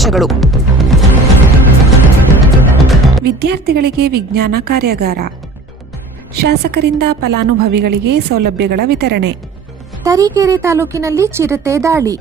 ಮುಖ್ಯಾಂಶಗಳು ವಿದ್ಯಾರ್ಥಿಗಳಿಗೆ ವಿಜ್ಞಾನ ಕಾರ್ಯಾಗಾರ. ಶಾಸಕರಿಂದ ಫಲಾನುಭವಿಗಳಿಗೆ ಸೌಲಭ್ಯಗಳ ವಿತರಣೆ. ತರೀಕೆರೆ ತಾಲೂಕಿನಲ್ಲಿ ಚಿರತೆ ದಾಳಿ.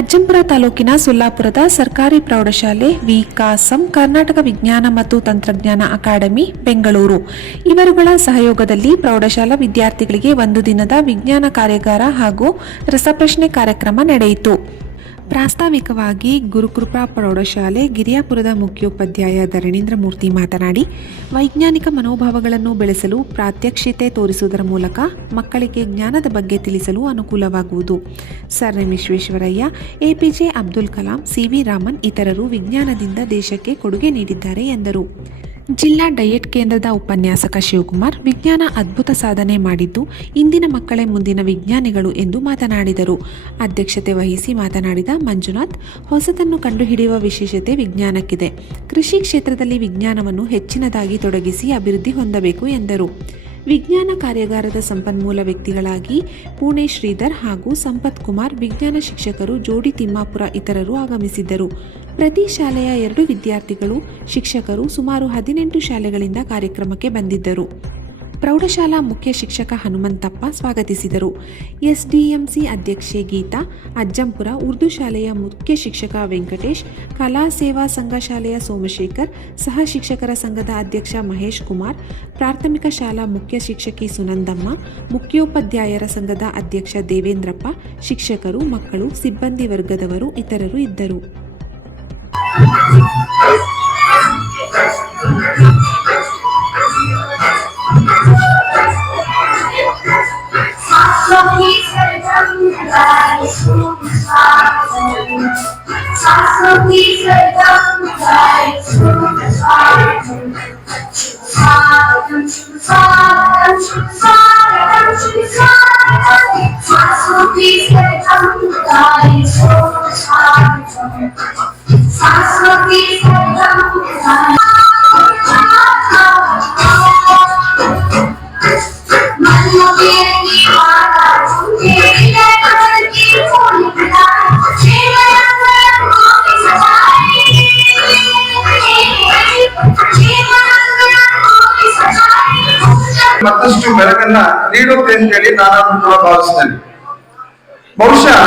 ಅಜ್ಜಂಪುರ ತಾಲೂಕಿನ ಸುಲ್ಲಾಪುರದ ಸರ್ಕಾರಿ ಪ್ರೌಢಶಾಲೆ ವಿಕಾಸಂ ಕರ್ನಾಟಕ ವಿಜ್ಞಾನ ಮತ್ತು ತಂತ್ರಜ್ಞಾನ ಅಕಾಡೆಮಿ ಬೆಂಗಳೂರು. ಇವರುಗಳ ಸಹಯೋಗದಲ್ಲಿ ಪ್ರೌಢಶಾಲಾ ವಿದ್ಯಾರ್ಥಿಗಳಿಗೆ ಒಂದು ದಿನದ ವಿಜ್ಞಾನ ಕಾರ್ಯಾಗಾರ ಹಾಗೂ ರಸಪ್ರಶ್ನೆ ಕಾರ್ಯಕ್ರಮ ನಡೆಯಿತು. ಪ್ರಾಸ್ತಾವಿಕವಾಗಿ ಗುರುಕೃಪಾ ಪ್ರೌಢಶಾಲೆ ಗಿರಿಯಾಪುರದ ಮುಖ್ಯೋಪಾಧ್ಯಾಯ ಧರಣೇಂದ್ರ ಮೂರ್ತಿ ಮಾತನಾಡಿ, ವೈಜ್ಞಾನಿಕ ಮನೋಭಾವಗಳನ್ನು ಬೆಳೆಸಲು ಪ್ರಾತ್ಯಕ್ಷಿತೆ ತೋರಿಸುವುದರ ಮೂಲಕ ಮಕ್ಕಳಿಗೆ ಜ್ಞಾನದ ಬಗ್ಗೆ ತಿಳಿಸಲು ಅನುಕೂಲವಾಗುವುದು. Sir M Visvesvaraya APJ Abdul Kalam CV Raman ಇತರರು ವಿಜ್ಞಾನದಿಂದ ದೇಶಕ್ಕೆ ಕೊಡುಗೆ ನೀಡಿದ್ದಾರೆ ಎಂದರು. ಜಿಲ್ಲಾ ಡಯಟ್ ಕೇಂದ್ರದ ಉಪನ್ಯಾಸಕ ಶಿವಕುಮಾರ್ ವಿಜ್ಞಾನ ಅದ್ಭುತ ಸಾಧನೆ ಮಾಡಿದ್ದು, ಇಂದಿನ ಮಕ್ಕಳೇ ಮುಂದಿನ ವಿಜ್ಞಾನಿಗಳು ಎಂದು ಮಾತನಾಡಿದರು. ಅಧ್ಯಕ್ಷತೆ ವಹಿಸಿ ಮಾತನಾಡಿದ ಮಂಜುನಾಥ್, ಹೊಸತನ್ನು ಕಂಡುಹಿಡಿಯುವ ವಿಶೇಷತೆ ವಿಜ್ಞಾನಕ್ಕಿದೆ. ಕೃಷಿ ಕ್ಷೇತ್ರದಲ್ಲಿ ವಿಜ್ಞಾನವನ್ನು ಹೆಚ್ಚಿನದಾಗಿ ತೊಡಗಿಸಿ ಅಭಿವೃದ್ಧಿ ಹೊಂದಬೇಕು ಎಂದರು. ವಿಜ್ಞಾನ ಕಾರ್ಯಾಗಾರದ ಸಂಪನ್ಮೂಲ ವ್ಯಕ್ತಿಗಳಾಗಿ ಪುಣೆ ಶ್ರೀಧರ್ ಹಾಗೂ ಸಂಪತ್ ಕುಮಾರ್ ವಿಜ್ಞಾನ ಶಿಕ್ಷಕರು ಜೋಡಿ ತಿಮ್ಮಾಪುರ ಇತರರು ಆಗಮಿಸಿದ್ದರು. ಪ್ರತಿ ಶಾಲೆಯ ಎರಡು ವಿದ್ಯಾರ್ಥಿಗಳು, ಶಿಕ್ಷಕರು ಸುಮಾರು ಹದಿನೆಂಟು ಶಾಲೆಗಳಿಂದ ಕಾರ್ಯಕ್ರಮಕ್ಕೆ ಬಂದಿದ್ದರು. ಪ್ರೌಢಶಾಲಾ ಮುಖ್ಯ ಶಿಕ್ಷಕ ಹನುಮಂತಪ್ಪ ಸ್ವಾಗತಿಸಿದರು. ಎಸ್ಡಿಎಂಸಿ ಅಧ್ಯಕ್ಷೆ ಗೀತಾ, ಅಜ್ಜಂಪುರ ಉರ್ದು ಶಾಲೆಯ ಮುಖ್ಯ ಶಿಕ್ಷಕ ವೆಂಕಟೇಶ್, ಕಲಾ ಸೇವಾ ಸಂಘ ಶಾಲೆಯ ಸೋಮಶೇಖರ್, ಸಹ ಶಿಕ್ಷಕರ ಸಂಘದ ಅಧ್ಯಕ್ಷ ಮಹೇಶ್ ಕುಮಾರ್, ಪ್ರಾಥಮಿಕ ಶಾಲಾ ಮುಖ್ಯ ಶಿಕ್ಷಕಿ ಸುನಂದಮ್ಮ, ಮುಖ್ಯೋಪಾಧ್ಯಾಯರ ಸಂಘದ ಅಧ್ಯಕ್ಷ ದೇವೇಂದ್ರಪ್ಪ, ಶಿಕ್ಷಕರು, ಮಕ್ಕಳು, ಸಿಬ್ಬಂದಿ ವರ್ಗದವರು ಇತರರು ಇದ್ದರು. Thank you. ಮತ್ತಷ್ಟು ಬೆಳಕನ್ನ ನೀಡುತ್ತೆ ಅಂತ ಹೇಳಿ ನಾನು ಕೂಡ ಭಾವಿಸ್ತೇನೆ. ಬಹುಶಃ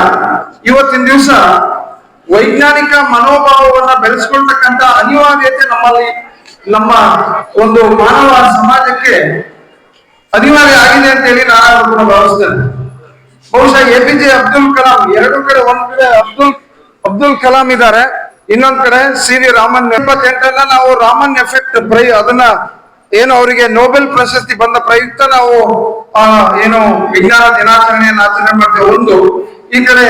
ಇವತ್ತಿನ ದಿವಸ ವೈಜ್ಞಾನಿಕ ಮನೋಭಾವವನ್ನ ಬೆಳೆಸ್ಕೊಳ್ತಕ್ಕಂತ ಅನಿವಾರ್ಯತೆ ನಮ್ಮಲ್ಲಿ ನಮ್ಮ ಒಂದು ಮಾನವ ಸಮಾಜಕ್ಕೆ ಅನಿವಾರ್ಯ ಆಗಿದೆ ಅಂತ ಹೇಳಿ ನಾನು ಕೂಡ ಭಾವಿಸ್ತೇನೆ. ಬಹುಶಃ A P J Abdul Kalam, ಎರಡು ಕಡೆ ಒಂದ್ ಕಡೆ ಅಬ್ದುಲ್ ಅಬ್ದುಲ್ ಕಲಾಂ ಇದ್ದಾರೆ. ಇನ್ನೊಂದ್ ಕಡೆ ಸಿ ವಿ ರಾಮನ್ ಎಂಬತ್ತೆಂಟಲ್ಲ ನಾವು ರಾಮನ್ ಎಫೆಕ್ಟ್ ಪ್ರೈ ಅದನ್ನ ಏನು ಅವರಿಗೆ ನೊಬೆಲ್ ಪ್ರಶಸ್ತಿ ಬಂದ ಪ್ರಯುಕ್ತ ನಾವು, ಆ, ಏನು ವಿಜ್ಞಾನ ದಿನಾಚರಣೆಯನ್ನು ಆಚರಣೆ ಮಾಡ್ತೇವೆ. ಒಂದು, ಈ ಕಡೆ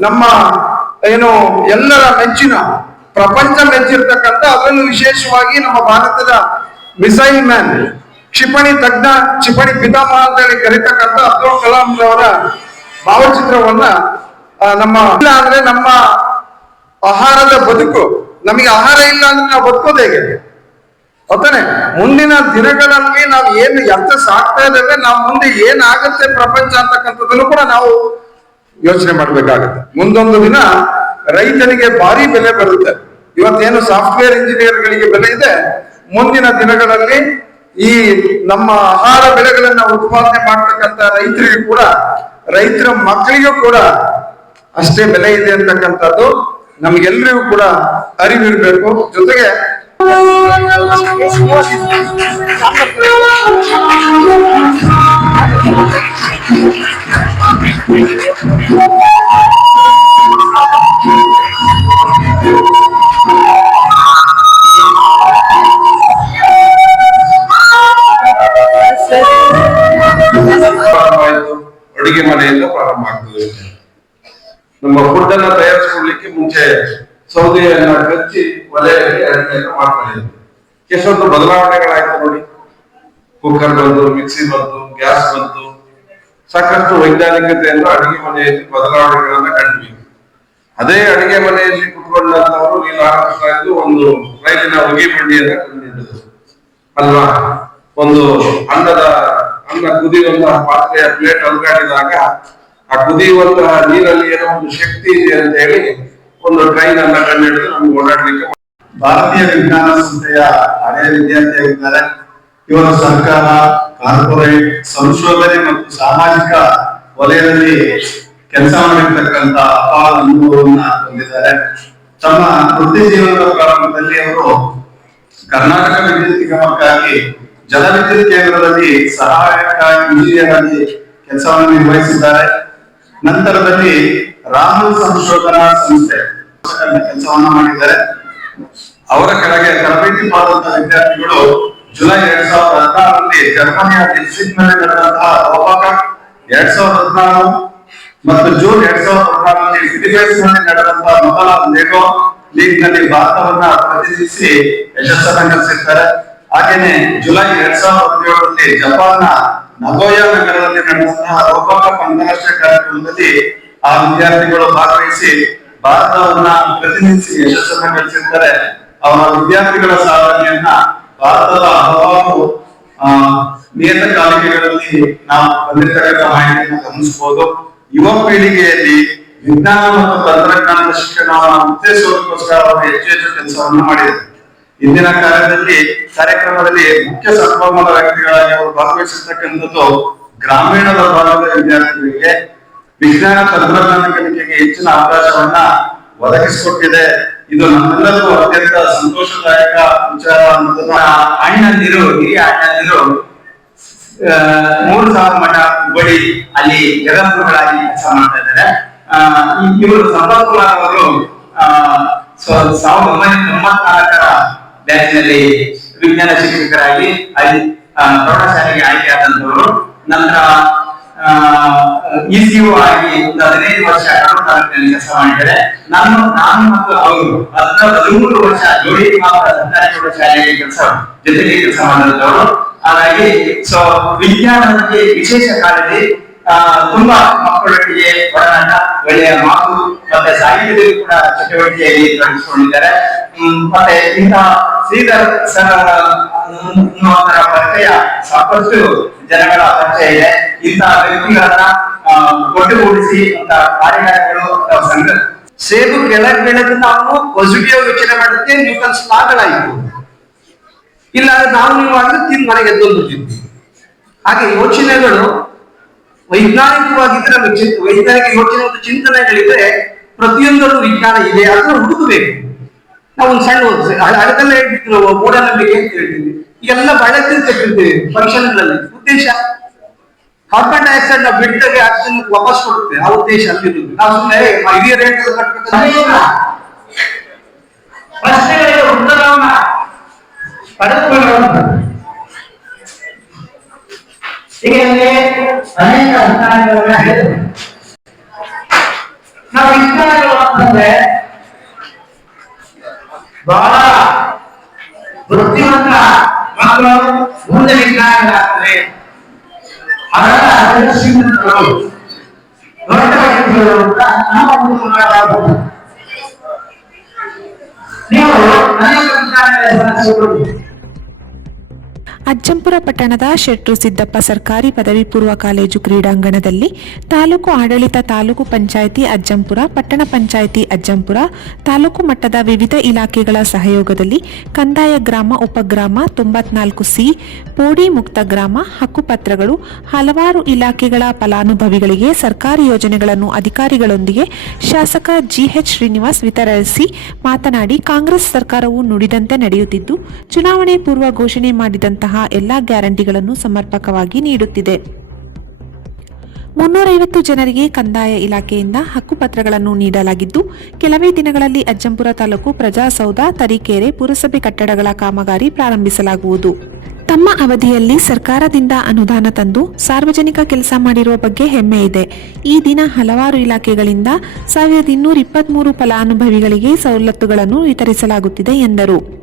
ನಮ್ಮ, ಏನು, ಎಲ್ಲರ ಮೆಚ್ಚಿನ, ಪ್ರಪಂಚ ಮೆಚ್ಚಿರ್ತಕ್ಕಂಥ, ಅದರಲ್ಲೂ ವಿಶೇಷವಾಗಿ ನಮ್ಮ ಭಾರತದ ಮಿಸೈಲ್ ಮ್ಯಾನ್, ಕ್ಷಿಪಣಿ ತಜ್ಞ, ಕ್ಷಿಪಣಿ ಪಿತಾಮಹ ಅಂತ ಹೇಳಿ ಕರೀತಕ್ಕಂಥ ಅಬ್ದುಲ್ ಕಲಾಂ ಅವರ ಭಾವಚಿತ್ರವನ್ನ ನಮ್ಮ, ಇಲ್ಲ ಅಂದ್ರೆ ನಮ್ಮ ಆಹಾರದ ಬದುಕು, ನಮಗೆ ಆಹಾರ ಇಲ್ಲ ಅಂದ್ರೆ ನಾವು ಬದುಕೋದು ಹೇಗೆ? ಹೌದಾನೆ ಮುಂದಿನ ದಿನಗಳಲ್ಲಿ ನಾವು ಏನು ಎಂತ ಸಾಕ್ತಾ ಇದ್ದೇವೆ, ನಾವು ಮುಂದೆ ಏನಾಗುತ್ತೆ ಪ್ರಪಂಚ ಅಂತಕ್ಕಂಥದ್ದನ್ನು ಕೂಡ ನಾವು ಯೋಚನೆ ಮಾಡ್ಬೇಕಾಗತ್ತೆ. ಮುಂದೊಂದು ದಿನ ರೈತನಿಗೆ ಭಾರಿ ಬೆಲೆ ಬರುತ್ತೆ. ಇವತ್ತೇನು ಸಾಫ್ಟ್ವೇರ್ ಇಂಜಿನಿಯರ್ಗಳಿಗೆ ಬೆಲೆ ಇದೆ, ಮುಂದಿನ ದಿನಗಳಲ್ಲಿ ಈ ನಮ್ಮ ಆಹಾರ ಬೆಳೆಗಳನ್ನ ಉತ್ಪಾದನೆ ಮಾಡ್ತಕ್ಕಂಥ ರೈತರಿಗೂ ಕೂಡ, ರೈತರ ಮಕ್ಕಳಿಗೂ ಕೂಡ ಅಷ್ಟೇ ಬೆಲೆ ಇದೆ ಅಂತಕ್ಕಂಥದ್ದು ನಮ್ಗೆಲ್ರಿಗೂ ಕೂಡ ಅರಿವಿರ್ಬೇಕು. ಜೊತೆಗೆ Thank you. ಎಷ್ಟೊಂದು ಬದಲಾವಣೆಗಳಾಯ್ತು ನೋಡಿ. ಕುಕ್ಕರ್ ಬಂತು ಮಿಕ್ಸಿ ಬಂತು ಗ್ಯಾಸ್ ಬಂತು ಸಾಕಷ್ಟು ವೈಜ್ಞಾನಿಕತೆಯನ್ನು ಅಡುಗೆ ಮನೆಯಲ್ಲಿ ಬದಲಾವಣೆಗಳನ್ನ ಕಂಡ್ವಿ. ಅದೇ ಅಡುಗೆ ಮನೆಯಲ್ಲಿ ಕುತ್ಕೊಂಡಂತವರು ಈ ಆರಂಭಿಸ್ತಾ ಒಂದು ರೈಲಿನ ಹೊಗೆ ಬಂಡಿಯನ್ನ ಕಂಡುಹಿಡಿದ್ರು ಅಲ್ವಾ? ಒಂದು ಅನ್ನದ, ಅನ್ನ ಕುದಿಯುವಂತಹ ಪಾತ್ರೆಯ ಪ್ಲೇಟ್ ಅಲುಗಾಡಿದಾಗ ಆ ಕುದಿಯುವಂತಹ ನೀರಲ್ಲಿ ಏನೋ ಒಂದು ಶಕ್ತಿ ಇದೆ ಅಂತ ಹೇಳಿ ಒಂದು ಟ್ರೈನ್ ಅನ್ನ ಕಂಡಿಡಿದು ನಮ್ಗೆ ಓಡಾಡ್ಲಿಕ್ಕೆ ಭಾರತೀಯ ವಿಜ್ಞಾನ ಸಂಸ್ಥೆಯ ಹಳೆಯ ವಿದ್ಯಾರ್ಥಿಯಾಗಿದ್ದಾರೆ ಇವರು ಸರ್ಕಾರ ಕಾರ್ಪೊರೇಟ್ ಸಂಶೋಧನೆ ಮತ್ತು ಸಾಮಾಜಿಕ ವಲಯದಲ್ಲಿ ಕೆಲಸ ಮಾಡಿರ್ತಕ್ಕಂತ ಅಪಾರ ಅನುಭವವನ್ನ ಹೊಂದಿದ್ದಾರೆ. ತಮ್ಮ ವೃತ್ತಿ ಜೀವನದ ಪ್ರಾರಂಭದಲ್ಲಿ ಅವರು ಕರ್ನಾಟಕ ವಿದ್ಯುತ್ ನಿಗಮಕ್ಕಾಗಿ ಜಲವಿದ್ಯುತ್ ಕೇಂದ್ರದಲ್ಲಿ ಸಹಾಯಕ ಇಂಜಿನಿಯರ್ ಆಗಿ ಕೆಲಸವನ್ನು ನಿರ್ವಹಿಸಿದ್ದಾರೆ. ನಂತರದಲ್ಲಿ ರಾಹುಲ್ ಸಂಶೋಧನಾ ಸಂಸ್ಥೆ ಕೆಲಸವನ್ನು ಮಾಡಿದ್ದಾರೆ. ಅವರ ಕೆಳಗೆ ತರಬೇತಿ ಪಡೆದಂತಹ ವಿದ್ಯಾರ್ಥಿಗಳು ಜುಲೈ ಎರಡ್ ಸಾವಿರದ ಹದಿನಾರರಲ್ಲಿ ಜರ್ಮನಿಯ ಲಿಪ್ಸಿಕ್ ನಡೆದಂತಹ ಲೋಪಕ ಎರಡ್ ಸಾವಿರದ ಹದಿನಾರು ಮತ್ತು ಜೂನ್ ಎರಡ್ ಸಾವಿರದ ಹದಿನಾರರಲ್ಲಿ ಫಿಲಿಪೈನ್ಸ್ನಲ್ಲಿ ನಡೆದಂತಹ ಮೊದಲ ಲೆಗೋ ಲೀಗ್ನಲ್ಲಿ ಭಾರತವನ್ನ ಪ್ರತಿನಿಧಿಸಿ ಯಶಸ್ಸನ್ನ ಗಳಿಸಿರ್ತಾರೆ ಹಾಗೇನೆ ಜುಲೈ ಎರಡ್ ಸಾವಿರದ ಹದಿನೇಳರಲ್ಲಿ ಜಪಾನ್ನ ನಗೋಯಾ ನಗರದಲ್ಲಿ ನಡೆದಂತಹ ಲೋಪಕ ಅಂತಾರಾಷ್ಟ್ರೀಯ ಕಾರ್ಯಕ್ರಮದಲ್ಲಿ ಆ ವಿದ್ಯಾರ್ಥಿಗಳು ಭಾಗವಹಿಸಿ ಭಾರತವನ್ನ ಪ್ರತಿನಿಧಿಸಿ ಯಶಸ್ಸನ್ನ ಗಳಿಸಿರ್ತಾರೆ. ಅವರ ವಿದ್ಯಾರ್ಥಿಗಳ ಸಾಧನೆಯನ್ನ ಭಾರತದ ಹಲವಾರು ನಿಯತಕಾಲಿಕೆಗಳಲ್ಲಿ ನಾವು ಬಂದಿರತಕ್ಕಂಥ ಮಾಹಿತಿಯನ್ನು ಗಮನಿಸಬಹುದು. ಯುವ ಪೀಳಿಗೆಯಲ್ಲಿ ವಿಜ್ಞಾನ ಮತ್ತು ತಂತ್ರಜ್ಞಾನದ ಶಿಕ್ಷಣವನ್ನು ಉತ್ತೇಜಿಸುವುದಕ್ಕೋಸ್ಕರ ಅವರು ಹೆಚ್ಚು ಹೆಚ್ಚು ಕೆಲಸವನ್ನು ಮಾಡಿದರು. ಇಂದಿನ ಕಾಲದಲ್ಲಿ ಕಾರ್ಯಕ್ರಮದಲ್ಲಿ ಮುಖ್ಯ ಸಂಪನ್ಮೂಲ ವ್ಯಕ್ತಿಗಳಾಗಿ ಅವರು ಭಾಗವಹಿಸಿರ್ತಕ್ಕಂಥದ್ದು ಗ್ರಾಮೀಣದ ಭಾಗದ ವಿದ್ಯಾರ್ಥಿಗಳಿಗೆ ವಿಜ್ಞಾನ ತಂತ್ರಜ್ಞಾನ ಕಲಿಕೆಗೆ ಹೆಚ್ಚಿನ ಅವಕಾಶವನ್ನ ಒದಗಿಸಿಕೊಟ್ಟಿದೆ. ಇದು ನಮ್ಮೆಲ್ಲರಿಗೂ ಅತ್ಯಂತ ಸಂತೋಷದಾಯಕ ವಿಚಾರ ಅನ್ನೋದನ್ನ ಅಣ್ಣಂದಿರು, ಹಿರಿಯ ಅಣ್ಣಂದಿರು ಮೂರು ಸಾವಿರ ಮಠ ಹುಬ್ಬಳ್ಳಿ ಅಲ್ಲಿ ಜಗದ್ಗುರುಗಳಾಗಿ ಕೆಲಸ ಮಾಡ್ತಾ ಇದ್ದಾರೆ. ಇವರು ಸಂಪತ್ ಕುಮಾರ್ ಅವರು ಸಾವಿರದ ಒಂಬೈನೂರ ತೊಂಬತ್ನಾಲ್ಕರ ಬ್ಯಾಚ್ನಲ್ಲಿ ವಿಜ್ಞಾನ ಶಿಕ್ಷಕರಾಗಿ ಪ್ರೌಢಶಾಲೆಗೆ ಆಯ್ಕೆಯಾದಂತವರು ನಂತರ ಇಸಿಒ ಆಗಿ ಒಂದು ಹದಿನೈದು ವರ್ಷ ಕಡೂರು ತಾಲೂಕಿನಲ್ಲಿ ಕೆಲಸ ಮಾಡಿದ್ದಾರೆ. ನಾನು ನಾನು ಮತ್ತು ಅವರು ಹದಿನಾರು ಹದಿಮೂರು ವರ್ಷ ಜೋಡಿ ಮಾತ್ರ ಸರ್ಕಾರಿ ಪ್ರೌಢಶಾಲೆಯಲ್ಲಿ ಕೆಲಸ ಜೊತೆಗೆ ಕೆಲಸ ಮಾಡಿದವರು ಹಾಗಾಗಿ ಸೊ ವಿಜ್ಞಾನದಲ್ಲಿ ವಿಶೇಷ ಕಾಲದಲ್ಲಿ ಆ, ತುಂಬಾ ಮಕ್ಕಳೊಟ್ಟಿಗೆ ಒಡನಾಟ ಒಳ್ಳೆಯ ಮಾತು ಮತ್ತೆ ಸಾಹಿತ್ಯದಲ್ಲಿ ಕೂಡ ಚಟುವಟಿಕೆಯಲ್ಲಿ ತೊಡಗಿಸಿಕೊಂಡಿದ್ದಾರೆ. ಮತ್ತೆ ಇಂತಹ ಶ್ರೀಧರ್ ಸರ್ ಪರಿಚಯ ಸಾಕಷ್ಟು ಜನಗಳ ಪರಿಚಯ ಇದೆ. ಇಂತಹ ವ್ಯಕ್ತಿಗಳನ್ನ ಒಟ್ಟುಗೂಡಿಸಿ ಕಾರ್ಯಗಾರಗಳು ಅಥವಾ ಸಂಘ. ಸೇಬು ಕೆಳಗೆ ಬೆಳೆದು ನಾವು ಪಾಸಿಟಿವ್ ಯೋಚನೆ ಮಾಡುತ್ತೆ ನ್ಯೂಟನ್ಸ್ ಲಾಗಳಾಯಿತು ಇಲ್ಲ ನಾವು ನೀವು ಅಂದ್ರೆ ತಿಂದು ಮನೆಗೆ ಎದ್ದೊಂದು ಹಾಗೆ ಯೋಚನೆಗಳು ವೈಜ್ಞಾನಿಕವಾಗಿದ್ರೆ ಚಿಂತ, ವೈಜ್ಞಾನಿಕ ಯೋಚನೆ ಮತ್ತು ಚಿಂತನೆಗಳಿದ್ರೆ ಪ್ರತಿಯೊಂದರಲ್ಲೂ ವಿಜ್ಞಾನ ಇದೆ, ಅದನ್ನು ಹುಡುಕಬೇಕು. ನಾವು ಒಂದು ಸಣ್ಣ ಅದಕ್ಕೆಲ್ಲ ಹೇಳ್ಬಿಟ್ಟು ನಾವು ಮೂಢನಂಬಿಕೆ ಅಂತ ಹೇಳ್ತೀವಿ ಎಲ್ಲ ಬಹಳ ಫಂಕ್ಷನ್ಗಳಲ್ಲಿ ಉದ್ದೇಶ? ಕಾರ್ಬನ್ ಡೈಆಕ್ಸೈಡ್ ಬಿಟ್ಟರೆ ಆಕ್ಸಿಜನ್ ವಾಪಸ್ ಕೊಡುತ್ತೆ. ಆ ಉದ್ದೇಶ ಅಲ್ಲಿ ನಾವು ಸುಮ್ಮನೆ ರೇಟ್ ಕಟ್ಟಬೇಕು ಪ್ರಶ್ನೆಗಳಿಗೆ ಉತ್ತರವನ್ನ ಪಡೆದುಕೊಳ್ಳೋಣ. ಈಗ ಅನೇಕ ನಾವು ಅಂತಂದ್ರೆ ಬಹಳ ಬುದ್ಧಿವಂತ ಮಕ್ಕಳು ಮುಂದೆ ವಿಜ್ಞಾನಿಗಳಾಗ್ತಾರೆ ಅದರ ಶ್ರೀಮಂತರು ದೊಡ್ಡ ವ್ಯಕ್ತಿಗಳು ಅಂತ ನಮ್ಮ ಅಜ್ಜಂಪುರ ಪಟ್ಟಣದ ಶೆಟ್ರು ಸಿದ್ದಪ್ಪ ಸರ್ಕಾರಿ ಪದವಿ ಪೂರ್ವ ಕಾಲೇಜು ಕ್ರೀಡಾಂಗಣದಲ್ಲಿ ತಾಲೂಕು ಆಡಳಿತ ತಾಲೂಕು ಪಂಚಾಯಿತಿ ಅಜ್ಜಂಪುರ, ಪಟ್ಟಣ ಪಂಚಾಯಿತಿ ಅಜ್ಜಂಪುರ, ತಾಲೂಕು ಮಟ್ಟದ ವಿವಿಧ ಇಲಾಖೆಗಳ ಸಹಯೋಗದಲ್ಲಿ ಕಂದಾಯ ಗ್ರಾಮ, ಉಪಗ್ರಾಮ, ತೊಂಬತ್ನಾಲ್ಕು ಸಿ, ಪೋಡಿ ಮುಕ್ತ ಗ್ರಾಮ ಹಕ್ಕುಪತ್ರಗಳು ಹಲವಾರು ಇಲಾಖೆಗಳ ಫಲಾನುಭವಿಗಳಿಗೆ ಸರ್ಕಾರಿ ಯೋಜನೆಗಳನ್ನು ಅಧಿಕಾರಿಗಳೊಂದಿಗೆ ಶಾಸಕ ಜಿಎಚ್ ಶ್ರೀನಿವಾಸ್ ವಿತರಿಸಿ ಮಾತನಾಡಿ, ಕಾಂಗ್ರೆಸ್ ಸರ್ಕಾರವು ನುಡಿದಂತೆ ನಡೆಯುತ್ತಿದ್ದು, ಚುನಾವಣೆ ಪೂರ್ವ ಘೋಷಣೆ ಮಾಡಿದಂತಹ ಎಲ್ಲಾ ಗ್ಯಾರಂಟಿಗಳನ್ನು ಸಮರ್ಪಕವಾಗಿ ನೀಡುತ್ತಿದೆ. ಮುನ್ನೂರೈವತ್ತು ಜನರಿಗೆ ಕಂದಾಯ ಇಲಾಖೆಯಿಂದ ಹಕ್ಕುಪತ್ರಗಳನ್ನು ನೀಡಲಾಗಿದ್ದು, ಕೆಲವೇ ದಿನಗಳಲ್ಲಿ ಅಜ್ಜಂಪುರ ತಾಲೂಕು ಪ್ರಜಾಸೌಧ, ತರೀಕೆರೆ ಪುರಸಭೆ ಕಟ್ಟಡಗಳ ಕಾಮಗಾರಿ ಪ್ರಾರಂಭಿಸಲಾಗುವುದು. ತಮ್ಮ ಅವಧಿಯಲ್ಲಿ ಸರ್ಕಾರದಿಂದ ಅನುದಾನ ತಂದು ಸಾರ್ವಜನಿಕ ಕೆಲಸ ಮಾಡಿರುವ ಬಗ್ಗೆ ಹೆಮ್ಮೆ ಇದೆ. ಈ ದಿನ ಹಲವಾರು ಇಲಾಖೆಗಳಿಂದ ಸಾವಿರದ ಇನ್ನೂರ ಇಪ್ಪತ್ಮೂರು ಫಲಾನುಭವಿಗಳಿಗೆ ಸವಲತ್ತುಗಳನ್ನು ವಿತರಿಸಲಾಗುತ್ತಿದೆ ಎಂದರು.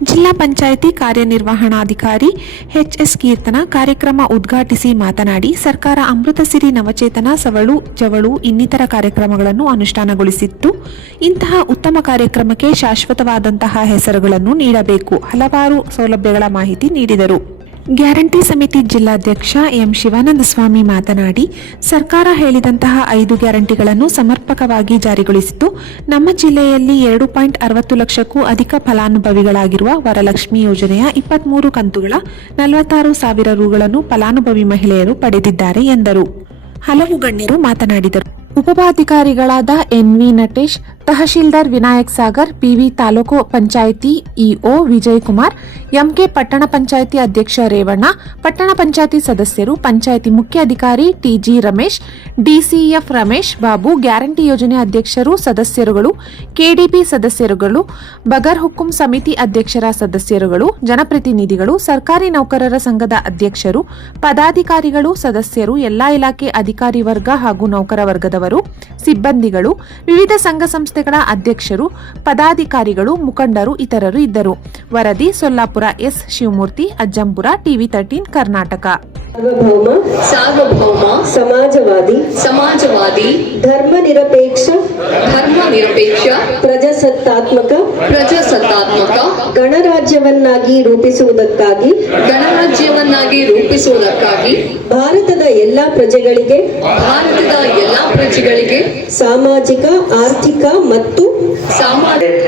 ಜಿಲ್ಲಾ ಪಂಚಾಯಿತಿ ಕಾರ್ಯನಿರ್ವಹಣಾಧಿಕಾರಿ ಎಚ್ಎಸ್ ಕೀರ್ತನ ಕಾರ್ಯಕ್ರಮ ಉದ್ಘಾಟಿಸಿ ಮಾತನಾಡಿ, ಸರ್ಕಾರ ಅಮೃತಸಿರಿ ನವಚೇತನ, ಸವಳು, ಜವಳು ಇನ್ನಿತರ ಕಾರ್ಯಕ್ರಮಗಳನ್ನು ಅನುಷ್ಠಾನಗೊಳಿಸಿತ್ತು. ಇಂತಹ ಉತ್ತಮ ಕಾರ್ಯಕ್ರಮಕ್ಕೆ ಶಾಶ್ವತವಾದಂತಹ ಹೆಸರುಗಳನ್ನು ನೀಡಬೇಕು. ಹಲವಾರು ಸೌಲಭ್ಯಗಳ ಮಾಹಿತಿ ನೀಡಿದರು. ಗ್ಯಾರಂಟಿ ಸಮಿತಿ ಜಿಲ್ಲಾಧ್ಯಕ್ಷ ಎಂ ಶಿವಾನಂದ ಸ್ವಾಮಿ ಮಾತನಾಡಿ, ಸರ್ಕಾರ ಹೇಳಿದಂತಹ ಐದು ಗ್ಯಾರಂಟಿಗಳನ್ನು ಸಮರ್ಪಕವಾಗಿ ಜಾರಿಗೊಳಿಸಿದ್ದು, ನಮ್ಮ ಜಿಲ್ಲೆಯಲ್ಲಿ ಎರಡು ಪಾಯಿಂಟ್ ಅರವತ್ತು ಲಕ್ಷಕ್ಕೂ ಅಧಿಕ ಫಲಾನುಭವಿಗಳಾಗಿರುವ ವರಲಕ್ಷ್ಮಿ ಯೋಜನೆಯ ಇಪ್ಪತ್ಮೂರು ಕಂತುಗಳ ನಲವತ್ತಾರು ಸಾವಿರ ರುಗಳನ್ನು ಫಲಾನುಭವಿ ಮಹಿಳೆಯರು ಪಡೆದಿದ್ದಾರೆ ಎಂದರು. ಹಲವು ಗಣ್ಯರು ಮಾತನಾಡಿದರು. ಉಪಪಾಧಿಕಾರಿಗಳಾದ NV Natesh, tahsildar Vinayak Sagar, PV taluk panchayat EO Vijayakumar, MK ಪಟ್ಟಣ ಪಂಚಾಯಿತಿ ಅಧ್ಯಕ್ಷ ರೇವಣ್ಣ, ಪಟ್ಟಣ ಪಂಚಾಯಿತಿ ಸದಸ್ಯರು, ಪಂಚಾಯಿತಿ ಮುಖ್ಯ ಅಧಿಕಾರಿ TG Ramesh DCF Ramesh Babu, guarantee ಯೋಜನೆ ಅಧ್ಯಕ್ಷರು ಸದಸ್ಯರುಗಳು ಕೆಡಿಪಿ ಸದಸ್ಯರುಗಳು, ಬಗರ್ ಹುಕ್ಕುಂ ಸಮಿತಿ ಅಧ್ಯಕ್ಷರ ಸದಸ್ಯರುಗಳು, ಜನಪ್ರತಿನಿಧಿಗಳು, ಸರ್ಕಾರಿ ನೌಕರರ ಸಂಘದ ಅಧ್ಯಕ್ಷರು, ಪದಾಧಿಕಾರಿಗಳು, ಸದಸ್ಯರು, ಎಲ್ಲಾ ಇಲಾಖೆ ಅಧಿಕಾರಿ ವರ್ಗ ಹಾಗೂ ನೌಕರ ವರ್ಗದವರು ಸಿಬ್ಬಂದಿಗಳು, ವಿವಿಧ ಸಂಘ ಸಂಸ್ಥೆಗಳ ಅಧ್ಯಕ್ಷರು, ಪದಾಧಿಕಾರಿಗಳು, ಮುಖಂಡರು ಇತರರು ಇದ್ದರು. ವರದಿ Sollapura S Shivamurthy, Ajjampura TV thirteen Karnataka. ಸಾರ್ವಭೌಮ ಸಾರ್ವಭೌಮ ಸಮಾಜವಾದಿ ಸಮಾಜವಾದಿ ಧರ್ಮ ನಿರಪೇಕ್ಷ ಧರ್ಮ ನಿರಪೇಕ್ಷ ಪ್ರಜಾಸತ್ತಾತ್ಮಕ ಪ್ರಜಾಸತ್ತಾತ್ಮಕ ಗಣರಾಜ್ಯವನ್ನಾಗಿ ರೂಪಿಸುವುದಕ್ಕಾಗಿ ಗಣರಾಜ್ಯವನ್ನಾಗಿ ರೂಪಿಸುವುದಕ್ಕಾಗಿ ಭಾರತದ ಎಲ್ಲಾ ಪ್ರಜೆಗಳಿಗೆ ಭಾರತದ ಎಲ್ಲಾ ಪ್ರಜೆಗಳಿಗೆ ಸಾಮಾಜಿಕ ಆರ್ಥಿಕ ಮತ್ತು ಸಾಮಾಜಿಕ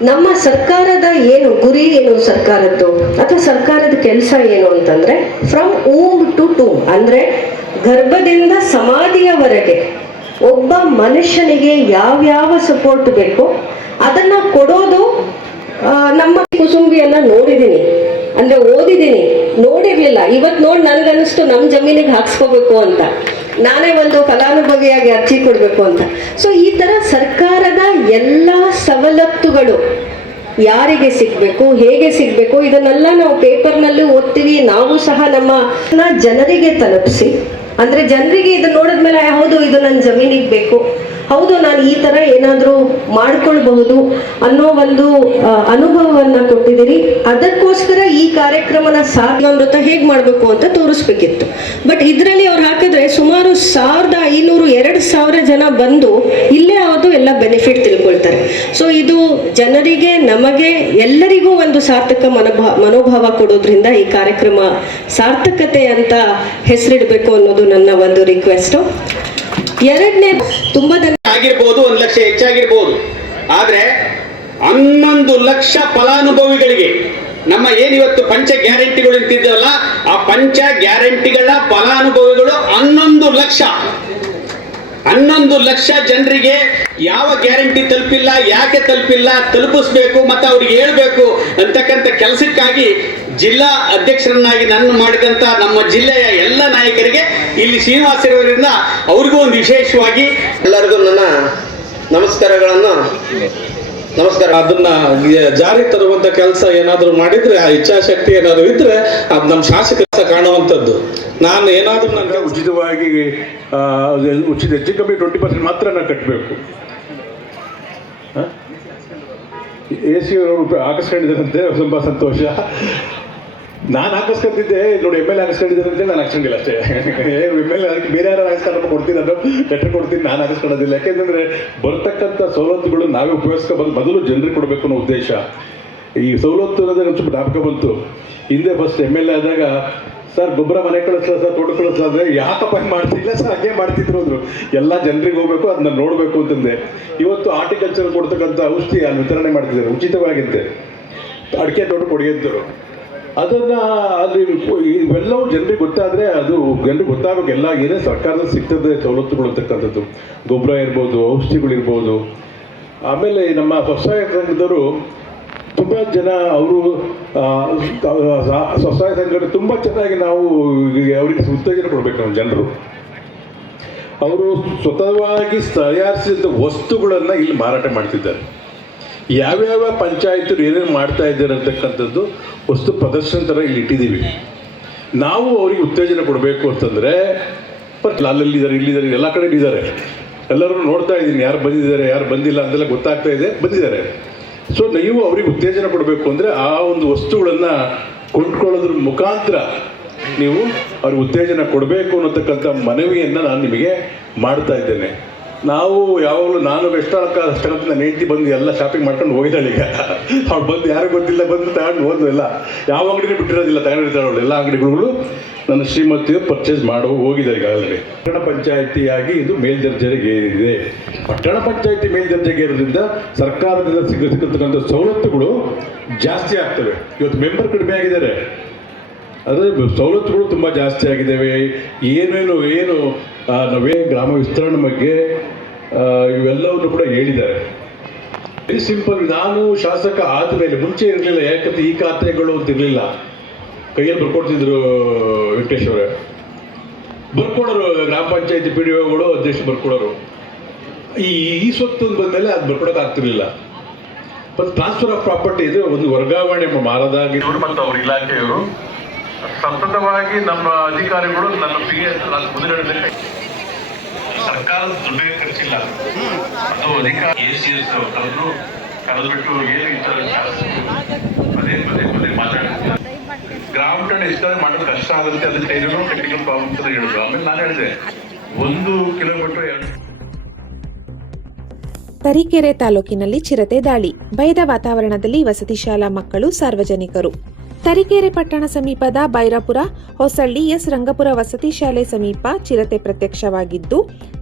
ನಮ್ಮ ಸರ್ಕಾರದ ಏನು ಗುರಿ ಏನು ಸರ್ಕಾರದ್ದು ಅಥವಾ ಸರ್ಕಾರದ ಕೆಲಸ ಏನು ಅಂತಂದ್ರೆ ಫ್ರಮ್ ಊಮ್ ಟು ಟೂಮ್ ಅಂದ್ರೆ ಗರ್ಭದಿಂದ ಸಮಾಧಿಯವರೆಗೆ ಒಬ್ಬ ಮನುಷ್ಯನಿಗೆ ಯಾವ್ಯಾವ ಸಪೋರ್ಟ್ ಬೇಕು ಅದನ್ನ ಕೊಡೋದು ನಮ್ಮ ಕುಸುಂಬಿಯನ್ನ ನೋಡಿದ್ದೀನಿ ಅಂದ್ರೆ ಓದಿದ್ದೀನಿ ನೋಡಿರ್ಲಿಲ್ಲ. ಇವತ್ ನೋಡಿ ನನ್ಗನ್ನಿಸ್ತು ನಮ್ಮ ಜಮೀನಿಗೆ ಹಾಕ್ಸ್ಕೋಬೇಕು ಅಂತ. ನಾನೇ ಒಂದು ಫಲಾನುಭವಿಯಾಗಿ ಅರ್ಜಿ ಕೊಡಬೇಕು ಅಂತ. ಸೊ ಈ ತರ ಸರ್ಕಾರದ ಎಲ್ಲ ಸವಲತ್ತುಗಳು ಯಾರಿಗೆ ಸಿಗ್ಬೇಕು, ಹೇಗೆ ಸಿಗ್ಬೇಕು, ಇದನ್ನೆಲ್ಲ ನಾವು ಪೇಪರ್ನಲ್ಲಿ ಓದ್ತೀವಿ, ನಾವು ಸಹ ನಮ್ಮ ಜನರಿಗೆ ತಲುಪಿಸಿ. ಅಂದ್ರೆ ಜನರಿಗೆ ಇದು ನೋಡಿದ್ಮೇಲೆ, ಹೌದು, ಇದು ನನ್ನ ಜಮೀನಿಗೆ ಬೇಕು. ಹೌದು, ನಾನು ಈ ತರ ಏನಾದರೂ ಮಾಡ್ಕೊಳ್ಬಹುದು ಅನ್ನೋ ಒಂದು ಅನುಭವವನ್ನ ಕೊಟ್ಟಿದ್ದೀರಿ. ಅದಕ್ಕೋಸ್ಕರ ಈ ಕಾರ್ಯಕ್ರಮನ ಸಾಧ್ಯಾಮೃತ ಹೇಗ್ ಮಾಡ್ಬೇಕು ಅಂತ ತೋರಿಸ್ಬೇಕಿತ್ತು. ಬಟ್ ಇದರಲ್ಲಿ ಅವ್ರು ಹಾಕಿದ್ರೆ ಸುಮಾರು ಸಾವಿರದ ಐನೂರು ಎರಡು ಸಾವಿರ ಜನ ಬಂದು ಇಲ್ಲೇ ಅವತ್ತು ಎಲ್ಲ ಬೆನಿಫಿಟ್ ತಿಳ್ಕೊಳ್ತಾರೆ. ಸೊ ಇದು ಜನರಿಗೆ, ನಮಗೆ ಎಲ್ಲರಿಗೂ ಒಂದು ಸಾರ್ಥಕ ಮನೋಭಾವ ಮನೋಭಾವ ಕೊಡೋದ್ರಿಂದ ಈ ಕಾರ್ಯಕ್ರಮ ಸಾರ್ಥಕತೆ ಅಂತ ಹೆಸರಿಡಬೇಕು ಅನ್ನೋದು ನನ್ನ ಒಂದು ರಿಕ್ವೆಸ್ಟು ಎರಡನೇ, ತುಂಬಾ ಆಗಿರ್ಬೋದು, ಒಂದು ಲಕ್ಷ ಹೆಚ್ಚಾಗಿರ್ಬೋದು. ಆದರೆ ಹನ್ನೊಂದು ಲಕ್ಷ ಫಲಾನುಭವಿಗಳಿಗೆ ನಮ್ಮ ಏನಿವತ್ತು ಪಂಚ ಗ್ಯಾರಂಟಿಗಳು ಅಂತಿದ್ದಲ್ಲ ಆ ಪಂಚ ಗ್ಯಾರಂಟಿಗಳ ಫಲಾನುಭವಿಗಳು ಹನ್ನೊಂದು ಲಕ್ಷ. ಹನ್ನೊಂದು ಲಕ್ಷ ಜನರಿಗೆ ಯಾವ ಗ್ಯಾರಂಟಿ ತಲುಪಿಲ್ಲ, ಯಾಕೆ ತಲುಪಿಲ್ಲ, ತಲುಪಿಸ್ಬೇಕು, ಮತ್ತೆ ಅವ್ರಿಗೆ ಹೇಳ್ಬೇಕು ಅಂತಕ್ಕಂಥ ಕೆಲಸಕ್ಕಾಗಿ ಜಿಲ್ಲಾ ಅಧ್ಯಕ್ಷರನ್ನಾಗಿ ನನ್ನ ಮಾಡಿದಂತ ನಮ್ಮ ಜಿಲ್ಲೆಯ ಎಲ್ಲ ನಾಯಕರಿಗೆ ಇಲ್ಲಿ ಶ್ರೀನಿವಾಸ ಇರೋದ್ರಿಂದ ಅವ್ರಿಗೂ ಒಂದು ವಿಶೇಷವಾಗಿ ಎಲ್ಲರಿಗೂ ನನ್ನ ನಮಸ್ಕಾರಗಳನ್ನು. ನಮಸ್ಕಾರ. ಅದನ್ನ ಜಾರಿ ತರುವಂತ ಕೆಲಸ ಏನಾದರೂ ಮಾಡಿದ್ರೆ ಆ ಇಚ್ಛಾಶಕ್ತಿ ಏನಾದರೂ ಇದ್ರೆ ಅದು ನಮ್ಮ ಶಾಸಕ ಕಾಣುವಂಥದ್ದು. ನಾನು ಏನಾದರೂ ನನಗೆ ಉಚಿತವಾಗಿ ಉಚಿತ ಹೆಚ್ಚು ಕಮ್ಮಿ ಟ್ವೆಂಟಿ ಪರ್ಸೆಂಟ್ ಮಾತ್ರ ನಾನು ಕಟ್ಟಬೇಕು ಎ ಸಿ ಅವರು ತುಂಬ ಸಂತೋಷ. ನಾನು ಹಾಕಿಸ್ಕೊತಿದ್ದೆ. ನೋಡಿ ಎಂ ಎಲ್ ಹಾಕಿಸ್ಕೊಂಡಿದ್ದಾರೆ ಅಂತೇಳಿ ನಾನು ಹಾಕ್ಸ್ಕೊಂಡಿಲ್ಲ ಅಷ್ಟೇ. ಎಂ ಎಲ್ ಬೇರೆ ಯಾರು ಹಾಕಿಸ್ಕೊಂಡು ಕೊಡ್ತೀನಿ ಅದು ಲೆಟರ್ ಕೊಡ್ತೀನಿ, ನಾನು ಹಾಕಿಸ್ಕೊಳ್ಳೋದಿಲ್ಲ. ಯಾಕೆಂದ್ರೆ ಬರ್ತಕ್ಕಂಥ ಸವಲತ್ತುಗಳು ನಾವೇ ಉಪಯೋಗಿಸ್ಕೊಬಂದು ಮೊದಲು ಜನರಿಗೆ ಕೊಡಬೇಕು ಅನ್ನೋ ಉದ್ದೇಶ. ಈ ಸವಲತ್ತು ಅನ್ನೋದಾಗ ಸ್ವಲ್ಪ ಜ್ಞಾಪಕ ಬಂತು. ಹಿಂದೆ ಫಸ್ಟ್ ಎಂ ಎಲ್ ಎ ಆದಾಗ, ಸರ್, ಗೊಬ್ಬರ ಮನೆ ಕಳಿಸ್ಲ ಸರ್, ತೋಟ ಕಳಿಸ್ಲ ಅಂದ್ರೆ ಯಾಕಪ್ಪ ಹಿಂಗೆ ಮಾಡ್ತಿಲ್ಲ ಸರ್, ಹಾಗೆ ಮಾಡ್ತಿದ್ರು ಅಂದ್ರು. ಎಲ್ಲ ಜನರಿಗೆ ಹೋಗ್ಬೇಕು, ಅದನ್ನ ನೋಡಬೇಕು ಅಂತಂದೆ. ಇವತ್ತು ಆರ್ಟಿಕಲ್ಚರ್ ಕೊಡ್ತಕ್ಕಂಥ ಔಷಧಿ ಅಲ್ಲಿ ವಿತರಣೆ ಮಾಡ್ತಿದ್ದಾರೆ ಉಚಿತವಾಗಿದ್ದೆ ಅಡಿಕೆ ತೋಟ ಕೊಡಿಯಂತರು ಅದನ್ನ ಅಲ್ಲಿ ಇವೆಲ್ಲವೂ ಜನರಿಗೆ ಗೊತ್ತಾದ್ರೆ ಅದು ಜನರಿಗೆ ಎಲ್ಲ ಏನೇ ಸರ್ಕಾರದ ಸಿಗ್ತದೆ, ಸವಲತ್ತುಗಳು ಅಂತಕ್ಕಂಥದ್ದು. ಗೊಬ್ಬರ ಇರ್ಬೋದು ಔಷಧಿಗಳಿರ್ಬೋದು ಆಮೇಲೆ ನಮ್ಮ ಸ್ವಸಹಾಯ ಸಂಘದವರು ತುಂಬ ಜನ ಅವರು ಸ್ವಸಹಾಯ ಸಂಘಟನೆ ತುಂಬ ಚೆನ್ನಾಗಿ ನಾವು ಅವರಿಗೆ ಉತ್ತೇಜನ ಕೊಡಬೇಕು ನಮ್ಮ ಜನರು. ಅವರು ಸ್ವತಃವಾಗಿ ತಯಾರಿಸಿದ ವಸ್ತುಗಳನ್ನು ಇಲ್ಲಿ ಮಾರಾಟ ಮಾಡ್ತಿದ್ದಾರೆ. ಯಾವ್ಯಾವ ಪಂಚಾಯತರು ಏನೇನು ಮಾಡ್ತಾ ಇದ್ದಾರೆ ಅಂತಕ್ಕಂಥದ್ದು ವಸ್ತು ಪ್ರದರ್ಶನ ಥರ ಇಲ್ಲಿ ಇಟ್ಟಿದ್ದೀವಿ. ನಾವು ಅವರಿಗೆ ಉತ್ತೇಜನ ಕೊಡಬೇಕು ಅಂತಂದರೆ, ಬಟ್ ಅಲ್ಲಲ್ಲಿದ್ದಾರೆ ಇಲ್ಲಿದ್ದಾರೆ, ಎಲ್ಲ ಕಡೆ ಇದ್ದಾರೆ ಎಲ್ಲರೂ ನೋಡ್ತಾ ಇದ್ದೀನಿ, ಯಾರು ಬಂದಿದ್ದಾರೆ, ಯಾರು ಬಂದಿಲ್ಲ ಅಂತೆಲ್ಲ ಗೊತ್ತಾಗ್ತಾ ಇದೆ, ಬಂದಿದ್ದಾರೆ. ಸೊ ನೀವು ಅವ್ರಿಗೆ ಉತ್ತೇಜನ ಕೊಡಬೇಕು ಅಂದರೆ ಆ ಒಂದು ವಸ್ತುಗಳನ್ನು ಕೊಂಡ್ಕೊಳ್ಳೋದ್ರ ಮುಖಾಂತರ ನೀವು ಅವ್ರಿಗೆ ಉತ್ತೇಜನ ಕೊಡಬೇಕು ಅನ್ನತಕ್ಕಂಥ ಮನವಿಯನ್ನು ನಾನು ನಿಮಗೆ ಮಾಡ್ತಾ ಇದ್ದೇನೆ. ನಾವು ಯಾವಾಗಲೂ ನಾನು ಎಷ್ಟೋ ಸ್ಥಳದಿಂದ ಹೆಂಡತಿ ಬಂದು ಎಲ್ಲ ಶಾಪಿಂಗ್ ಮಾಡ್ಕೊಂಡು ಹೋಗಿದ್ದಾಳೆ ಈಗ. ಅವ್ಳು ಬಂದು ಯಾರು ಗೊತ್ತಿಲ್ಲ, ಬಂದು ತಗೊಂಡು ಹೋದ್ಲು ಎಲ್ಲ. ಯಾವ ಅಂಗಡಿನೂ ಬಿಟ್ಟಿರೋದಿಲ್ಲ ತಗೊಂಡಿರ್ತಾಳೆ ಅವಳು ಎಲ್ಲ ಅಂಗಡಿಗಳು ನನ್ನ ಶ್ರೀಮತಿ ಪರ್ಚೇಸ್ ಮಾಡೋ ಹೋಗಿದ್ದಾರೆ ಈಗಾಗಲೇ ಪಟ್ಟಣ ಪಂಚಾಯಿತಿಯಾಗಿ ಇದು ಮೇಲ್ದರ್ಜೆಗೆ ಏರಿದೆ. ಪಟ್ಟಣ ಪಂಚಾಯಿತಿ ಮೇಲ್ದರ್ಜೆಗೆ ಏರೋದ್ರಿಂದ ಸರ್ಕಾರದಿಂದ ಸಿಗ ಸಿಗತಕ್ಕಂಥ ಸವಲತ್ತುಗಳು ಜಾಸ್ತಿ ಆಗ್ತವೆ. ಇವತ್ತು ಮೆಂಬರ್ ಕಡಿಮೆ ಆಗಿದ್ದಾರೆ. ಅದೇ ಸವಲತ್ತುಗಳು ತುಂಬ ಜಾಸ್ತಿ ಆಗಿದ್ದಾವೆ. ಏನೇನು, ಏನು ನಾವೇ ಗ್ರಾಮ ವಿಸ್ತರಣೆ ಬಗ್ಗೆ ಇವೆಲ್ಲವನ್ನು ಕೂಡ ಹೇಳಿದ್ದಾರೆ. ವೆರಿ ಸಿಂಪಲ್ ನಾನು ಶಾಸಕ ಆದಮೇಲೆ, ಮುಂಚೆ ಇರಲಿಲ್ಲ, ಯಾಕಂದ್ರೆ ಈ ಖಾತೆಗಳು ಅಂತ ಇರಲಿಲ್ಲ. ಕೈಯಲ್ಲಿ ಬರ್ಕೊಡ್ತಿದ್ರು, ವೆಂಕಟೇಶ್ ಅವರೇ. ಬರ್ಕೊಡೋರು, ಗ್ರಾಮ ಪಂಚಾಯತಿ ಪಿ ಡಿ ಒಗಳು ಅಧ್ಯಕ್ಷ ಬರ್ಕೊಡೋರು. ಈ ಈ ಸ್ವತ್ತು ಅಂತ ಬಂದಮೇಲೆ ಅದು ಬರ್ಕೊಡಕ್ಕೆ ಆಗ್ತಿರ್ಲಿಲ್ಲ. ಮತ್ತು ಟ್ರಾನ್ಸ್ಫರ್ ಆಫ್ ಪ್ರಾಪರ್ಟಿ ಇದು ಒಂದು ವರ್ಗಾವಣೆ ಮಾರದಾಗಿ ಮತ್ತು ಅವ್ರ ಇಲಾಖೆಯವರು ಸತತವಾಗಿ ನಮ್ಮ ಅಧಿಕಾರಿಗಳು ನನ್ನ ಪಿ ಎಸ್ ಮುಂದಿನ ಸರ್ಕಾರದ ದುಡ್ಡೇ ಖರ್ಚಿಲ್ಲ. ಅದು ಅಧಿಕಾರ ಎ ಸಿ ಎಸ್ ಕರೆದು ಕರೆದ್ಬಿಟ್ಟು ಏನು ಶಾಸಕರು ಪದೇ ಪದೇ ಪದೇ ಮಾತಾಡ್ತಿದ್ದಾರೆ ಗ್ರಾಮ ಟನ್ ಎಷ್ಟಾದ್ರೆ ಮಾಡೋದು ಕಷ್ಟ ಆಗುತ್ತೆ ಅದಕ್ಕೆ ಏನೇನೋ ಟೆಕ್ನಿಕಲ್ ಪ್ರಾಬ್ಲಮ್ಸ್ ಅಂತ ಹೇಳಿದ್ರು. ಆಮೇಲೆ ನಾನು ಹೇಳಿದೆ, ಒಂದು ಕಿಲೋಮೀಟರ್ ಎರಡು ತರೀಕೆರೆ ತಾಲೂಕಿನಲ್ಲಿ ಚಿರತೆ ದಾಳಿ. ಭಯದ ವಾತಾವರಣದಲ್ಲಿ ವಸತಿ ಶಾಲಾ ಮಕ್ಕಳು ಸಾರ್ವಜನಿಕರು. ತರೀಕೆರೆ ಪಟ್ಟಣ ಸಮೀಪದ ಬೈರಾಪುರ, ಹೊಸಳ್ಳಿ ಎಸ್. ರಂಗಪುರ ವಸತಿ ಶಾಲೆ ಸಮೀಪ ಚಿರತೆ ಪ್ರತ್ಯಕ್ಷವಾಗಿದ್ದು,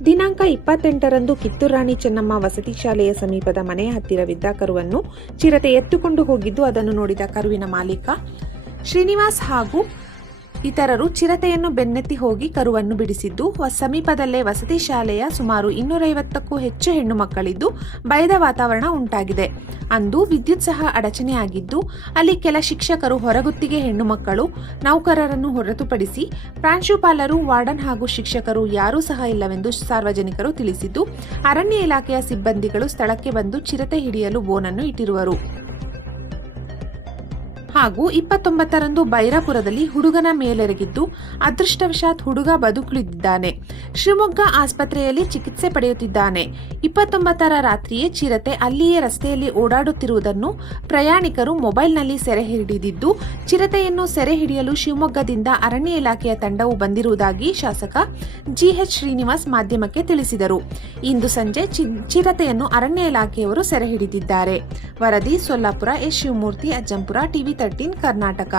ದಿನಾಂಕ ಇಪ್ಪತ್ತೆಂಟರಂದು ಕಿತ್ತೂರಾಣಿ ಚೆನ್ನಮ್ಮ ವಸತಿ ಶಾಲೆಯ ಸಮೀಪದ ಮನೆಯ ಹತ್ತಿರವಿದ್ದ ಕರುವನ್ನು ಚಿರತೆ ಎತ್ತುಕೊಂಡು ಹೋಗಿದ್ದು, ಅದನ್ನು ನೋಡಿದ ಕರುವಿನ ಮಾಲೀಕ ಶ್ರೀನಿವಾಸ್ ಹಾಗೂ ಇತರರು ಚಿರತೆಯನ್ನು ಬೆನ್ನೆತ್ತಿ ಹೋಗಿ ಕರುವನ್ನು ಬಿಡಿಸಿದ್ದು ಸಮೀಪದಲ್ಲೇ ವಸತಿ ಶಾಲೆಯ ಸುಮಾರು ಇನ್ನೂರೈವತ್ತಕ್ಕೂ ಹೆಚ್ಚು ಹೆಣ್ಣು ಮಕ್ಕಳಿದ್ದು ಭಯದ ವಾತಾವರಣ ಉಂಟಾಗಿದೆ. ಅಂದು ವಿದ್ಯುತ್ ಸಹ ಅಡಚಣೆಯಾಗಿದ್ದು, ಅಲ್ಲಿ ಕೆಲ ಶಿಕ್ಷಕರು ಹೊರಗುತ್ತಿಗೆ ಹೆಣ್ಣು ಮಕ್ಕಳು, ನೌಕರರನ್ನು ಹೊರತುಪಡಿಸಿ ಪ್ರಾಂಶುಪಾಲರು, ವಾರ್ಡನ್ ಹಾಗೂ ಶಿಕ್ಷಕರು ಯಾರೂ ಸಹ ಇಲ್ಲವೆಂದು ಸಾರ್ವಜನಿಕರು ತಿಳಿಸಿದ್ದು, ಅರಣ್ಯ ಇಲಾಖೆಯ ಸಿಬ್ಬಂದಿಗಳು ಸ್ಥಳಕ್ಕೆ ಬಂದು ಚಿರತೆ ಹಿಡಿಯಲು ಬೋನನ್ನು ಇಟ್ಟಿರುವರು. ಹಾಗೂ ಇಪ್ಪತ್ತೊಂಬತ್ತರಂದು ಬೈರಾಪುರದಲ್ಲಿ ಹುಡುಗನ ಮೇಲೆರಗಿದ್ದು, ಅದೃಷ್ಟವಶಾತ್ ಹುಡುಗ ಬದುಕುಳಿದಿದ್ದಾನೆ. ಶಿವಮೊಗ್ಗ ಆಸ್ಪತ್ರೆಯಲ್ಲಿ ಚಿಕಿತ್ಸೆ ಪಡೆಯುತ್ತಿದ್ದಾನೆ. ಇಪ್ಪತ್ತೊಂಬತ್ತರ ರಾತ್ರಿಯೇ ಚಿರತೆ ಅಲ್ಲಿಯೇ ರಸ್ತೆಯಲ್ಲಿ ಓಡಾಡುತ್ತಿರುವುದನ್ನು ಪ್ರಯಾಣಿಕರು ಮೊಬೈಲ್ನಲ್ಲಿ ಸೆರೆ ಹಿಡಿದಿದ್ದು, ಚಿರತೆಯನ್ನು ಸೆರೆ ಹಿಡಿಯಲು ಶಿವಮೊಗ್ಗದಿಂದ ಅರಣ್ಯ ಇಲಾಖೆಯ ತಂಡವು ಬಂದಿರುವುದಾಗಿ ಶಾಸಕ ಜಿಎಚ್ ಶ್ರೀನಿವಾಸ್ ಮಾಧ್ಯಮಕ್ಕೆ ತಿಳಿಸಿದರು. ಇಂದು ಸಂಜೆ ಚಿರತೆಯನ್ನು ಅರಣ್ಯ ಇಲಾಖೆಯವರು ಸೆರೆ ಹಿಡಿದಿದ್ದಾರೆ. ವರದಿ Sollapura S Shivamurthy, Ajjampura TV thirteen Karnataka